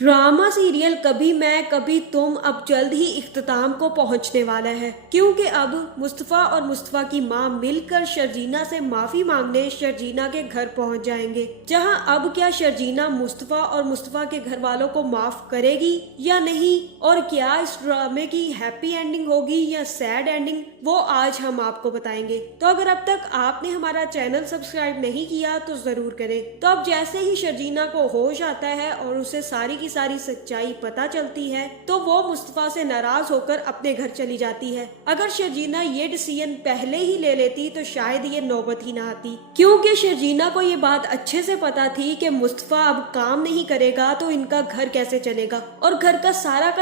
Drama serial कभी मैं कभी तुम अब जल्द ही इख्तिताम को पहुंचने वाला है, क्योंकि अब मुस्तफ़ा और मुस्तफ़ा की मां मिलकर शर्जीना से माफी मांगने शर्जीना के घर पहुंच जाएंगे। जहां अब क्या शर्जीना मुस्तफ़ा और मुस्तफ़ा के घर वालों को माफ करेगी या नहीं, और क्या इस ड्रामे की हैप्पी एंडिंग होगी या सैड एंडिंग, वो आज हम आपको बताएंगे। तो अगर अब तक आपने हमारा चैनल सब्सक्राइब नहीं किया तो जरूर करें। तो अब जैसे ही शर्जीना को होश आता है और उसे सारी की सारी सच्चाई पता चलती है, तो वो मुस्तफ़ा से नाराज होकर अपने घर चली जाती है। अगर शर्जीना ये डिसीजन पहले ही ले लेती तो शायद ये नौबत ही ना आती, क्योंकि शर्जीना को ये बात अच्छे से पता थी कि मुस्तफ़ा अब काम नहीं करेगा तो इनका घर कैसे चलेगा और घर का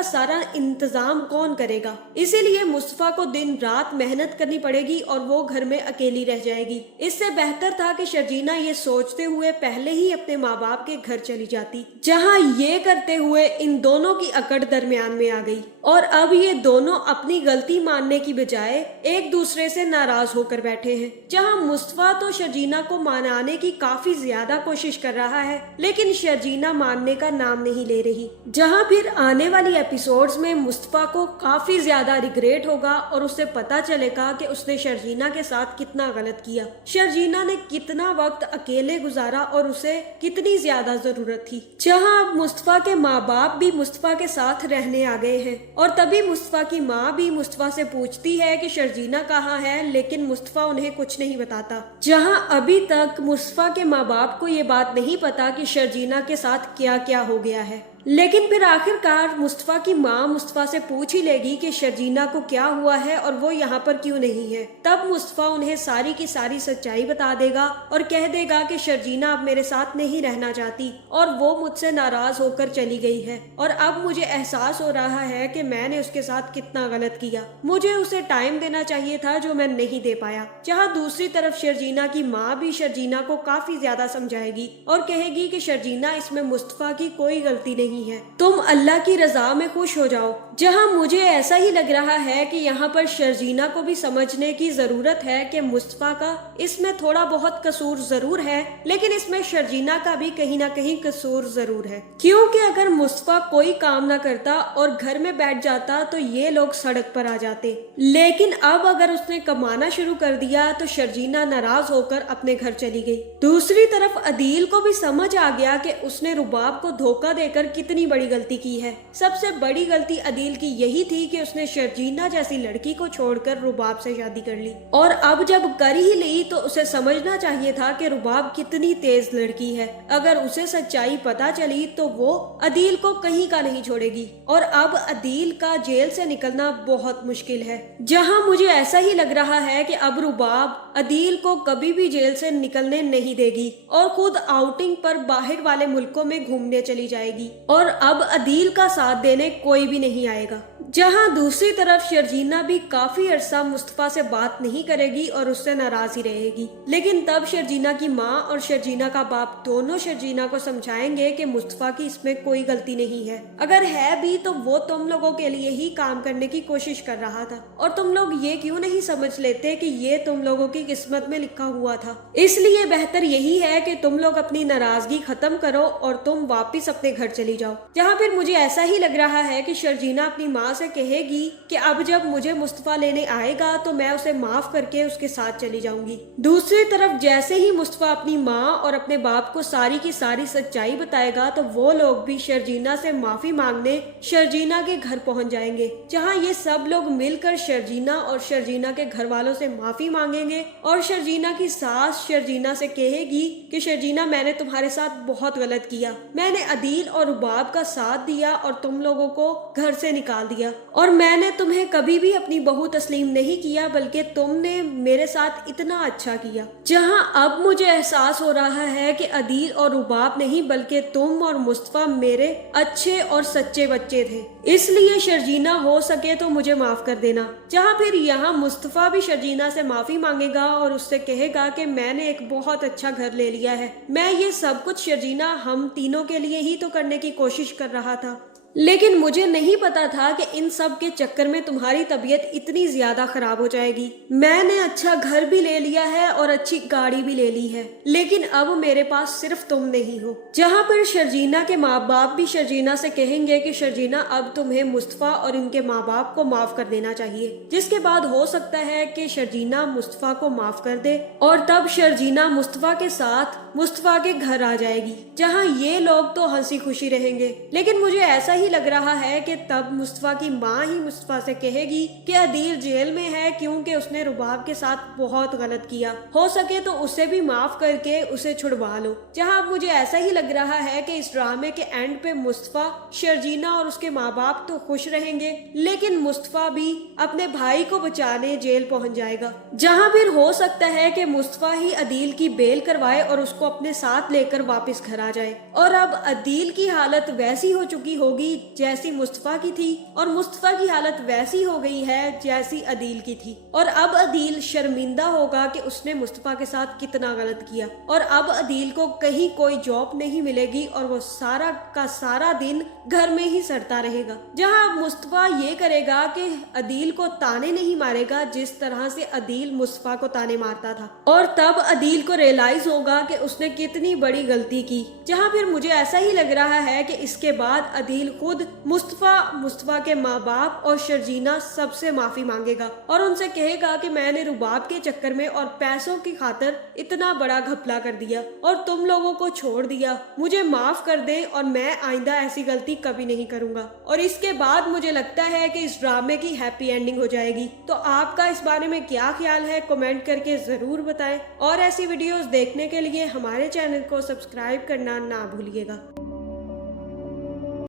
सारा इंतजाम कौन करेगा। इसीलिए मुस्तफ़ा को दिन रात मेहनत करनी पड़ेगी और वो घर में अकेली रह जाएगी। इससे बेहतर था कि शर्जीना ये सोचते हुए पहले ही अपने माँ बाप के घर चली जाती। जहाँ ये करते हुए इन दोनों की अकड़ दरमियान में आ गई और अब ये दोनों अपनी गलती मानने की बजाय एक दूसरे से नाराज होकर बैठे हैं। जहाँ मुस्तफ़ा तो शर्जीना को मनाने की काफी ज्यादा कोशिश कर रहा है, लेकिन शर्जीना मानने का नाम नहीं ले रही। जहाँ फिर आने वाली एपिसोड्स में मुस्तफ़ा को काफी ज्यादा रिग्रेट होगा और उसे पता चलेगा कि उसने शर्जीना के साथ कितना गलत किया, शर्जीना ने कितना वक्त अकेले गुजारा और उसे कितनी ज्यादा जरूरत थी। जहाँ अब मुस्तफ़ा के माँ बाप भी मुस्तफ़ा के साथ रहने आ गए हैं और तभी मुस्तफ़ा की माँ भी मुस्तफ़ा से पूछती है कि शर्जीना कहाँ है, लेकिन मुस्तफ़ा उन्हें कुछ नहीं बताता। जहाँ अभी तक मुस्तफ़ा के माँ बाप को ये बात नहीं पता कि शर्जीना के साथ क्या क्या हो गया है, लेकिन फिर आखिरकार मुस्तफ़ा की माँ मुस्तफ़ा से पूछ ही लेगी कि शर्जीना को क्या हुआ है और वो यहाँ पर क्यों नहीं है। तब मुस्तफ़ा उन्हें सारी की सारी सच्चाई बता देगा और कह देगा कि शर्जीना अब मेरे साथ नहीं रहना चाहती और वो मुझसे नाराज होकर चली गई है और अब मुझे एहसास हो रहा है कि मैंने उसके साथ कितना गलत किया। मुझे उसे टाइम देना चाहिए था जो मैं नहीं दे पाया। जहाँ दूसरी तरफ शर्जीना की माँ भी शर्जीना को काफी ज्यादा समझाएगी और कहेगी कि शर्जीना इसमें मुस्तफ़ा की कोई गलती नहीं है, तुम अल्लाह की रजा में खुश हो जाओ। जहां मुझे ऐसा ही लग रहा है कि यहाँ पर शर्जीना को भी समझने की जरूरत है कि मुस्तफ़ा का इसमें थोड़ा बहुत कसूर जरूर है, लेकिन इसमें शर्जीना का भी कहीं ना कहीं कसूर जरूर है, क्योंकि अगर मुस्तफ़ा कोई काम ना करता और घर में बैठ जाता तो ये लोग सड़क पर आ जाते। लेकिन अब अगर उसने कमाना शुरू कर दिया तो शर्जीना नाराज होकर अपने घर चली गई। दूसरी तरफ अदील को भी समझ आ गया कि उसने रुबाब को धोखा देकर कितनी बड़ी गलती की है। सबसे बड़ी गलती अदील की यही थी कि उसने शर्जीना जैसी लड़की को छोड़कर रुबाब से शादी कर ली, और अब जब कर ही ली तो उसे समझना चाहिए था कि रुबाब कितनी तेज लड़की है। अगर उसे सच्चाई पता चली तो वो अदील को कहीं का नहीं छोड़ेगी और अब अदील का जेल से निकलना बहुत मुश्किल है। जहां मुझे ऐसा ही लग रहा है कि अब रुबाब अदील को कभी भी जेल से निकलने नहीं देगी और खुद आउटिंग पर बाहर वाले मुल्कों में घूमने चली जाएगी और अब अदील का साथ देने कोई भी नहीं आएगा। जहां दूसरी तरफ शर्जीना भी काफी अरसा मुस्तफ़ा से बात नहीं करेगी और उससे नाराज ही रहेगी, लेकिन तब शर्जीना की माँ और शर्जीना का बाप दोनों शर्जीना को समझाएंगे कि मुस्तफ़ा की इसमें कोई गलती नहीं है। अगर है भी तो वो तुम लोगों के लिए ही काम करने की कोशिश कर रहा था और तुम लोग ये क्यों नहीं समझ लेते कि ये तुम लोगों की किस्मत में लिखा हुआ था। इसलिए बेहतर यही है कि तुम लोग अपनी नाराजगी खत्म करो और तुम वापिस अपने घर चली जाओ। जहाँ फिर मुझे ऐसा ही लग रहा है कि शर्जीना अपनी माँ से कहेगी कि अब जब मुझे मुस्तफ़ा लेने आएगा तो मैं उसे माफ करके उसके साथ चली जाऊंगी। दूसरी तरफ जैसे ही मुस्तफ़ा अपनी माँ और अपने बाप को सारी की सारी सच्चाई बताएगा तो वो लोग भी शर्जीना से माफी मांगने शर्जीना के घर पहुंच जाएंगे। जहाँ ये सब लोग मिलकर शर्जीना और शर्जीना के घर वालों से माफी मांगेंगे और शर्जीना की सास शर्जीना से कहेगी कि शर्जीना, मैंने तुम्हारे साथ बहुत गलत किया। मैंने अदील और रुबाब का साथ दिया और तुम लोगों को घर से निकाल दिया और मैंने तुम्हें कभी भी अपनी बहू तस्लीम नहीं किया, बल्कि तुमने मेरे साथ इतना अच्छा किया। जहां अब मुझे एहसास हो रहा है कि अदील और रुबाब नहीं बल्कि तुम और मुस्तफ़ा मेरे अच्छे और सच्चे बच्चे थे, इसलिए शर्जीना हो सके तो मुझे माफ कर देना। जहां फिर यहाँ मुस्तफ़ा भी शर्जीना से माफी मांगेगा और उससे कहेगा कि मैंने एक बहुत अच्छा घर ले लिया है, मैं ये सब कुछ शर्जीना हम तीनों के लिए ही तो करने की कोशिश कर रहा था, लेकिन मुझे नहीं पता था कि इन सब के चक्कर में तुम्हारी तबीयत इतनी ज्यादा खराब हो जाएगी। मैंने अच्छा घर भी ले लिया है और अच्छी गाड़ी भी ले ली है, लेकिन अब मेरे पास सिर्फ तुम नहीं हो। जहाँ पर शर्जीना के माँ बाप भी शर्जीना से कहेंगे कि शर्जीना अब तुम्हें मुस्तफा और उनके माँ बाप को माफ कर देना चाहिए, जिसके बाद हो सकता है कि शर्जीना मुस्तफा को माफ कर दे और तब शर्जीना मुस्तफा के साथ मुस्तफा के घर आ जाएगी, जहाँ ये लोग तो हंसी खुशी रहेंगे। लेकिन मुझे ऐसा ही लग रहा है कि तब मुस्तफा की माँ ही मुस्तफा से कहेगी कि अदील जेल में है क्योंकि उसने रुबाब के साथ बहुत गलत किया, हो सके तो उसे भी माफ करके उसे छुड़वा लो। जहाँ अब मुझे ऐसा ही लग रहा है कि इस ड्रामे के एंड पे मुस्तफा, शर्जीना और उसके माँ बाप तो खुश रहेंगे, लेकिन मुस्तफा भी अपने भाई को बचाने जेल पहुंच जाएगा, जहाँ फिर हो सकता है कि मुस्तफा ही अदील की बेल करवाए और उसको अपने साथ लेकर वापस घर आ जाए। और अब अदील की हालत वैसी हो चुकी होगी जैसी मुस्तफा की थी, और मुस्तफा की हालत वैसी हो गई है जैसी अदील की थी। और अब अदील शर्मिंदा होगा कि उसने मुस्तफा के साथ कितना गलत किया, और अब अदील को कहीं कोई जॉब नहीं मिलेगी और वो सारा का सारा दिन घर में ही सड़ता रहेगा। जहाँ अब मुस्तफा ये करेगा कि अदील को ताने नहीं मारेगा जिस तरह से अदील मुस्तफा को ताने मारता था, और तब अदील को रियलाइज होगा कि उसने कितनी बड़ी गलती की। जहाँ फिर मुझे ऐसा ही लग रहा है कि इसके बाद अदील खुद मुस्तफा के माँ बाप और शर्जीना सबसे माफी मांगेगा और उनसे कहेगा कि मैंने रुबाब के चक्कर में और पैसों की खातिर इतना बड़ा घपला कर दिया और तुम लोगों को छोड़ दिया, मुझे माफ कर दे और मैं आइंदा ऐसी गलती कभी नहीं करूंगा। और इसके बाद मुझे लगता है कि इस ड्रामे की हैप्पी एंडिंग हो जाएगी। तो आपका इस बारे में क्या ख्याल है, कमेंट करके जरूर बताएं, और ऐसी वीडियोस देखने के लिए हमारे चैनल को सब्सक्राइब करना ना भूलिएगा।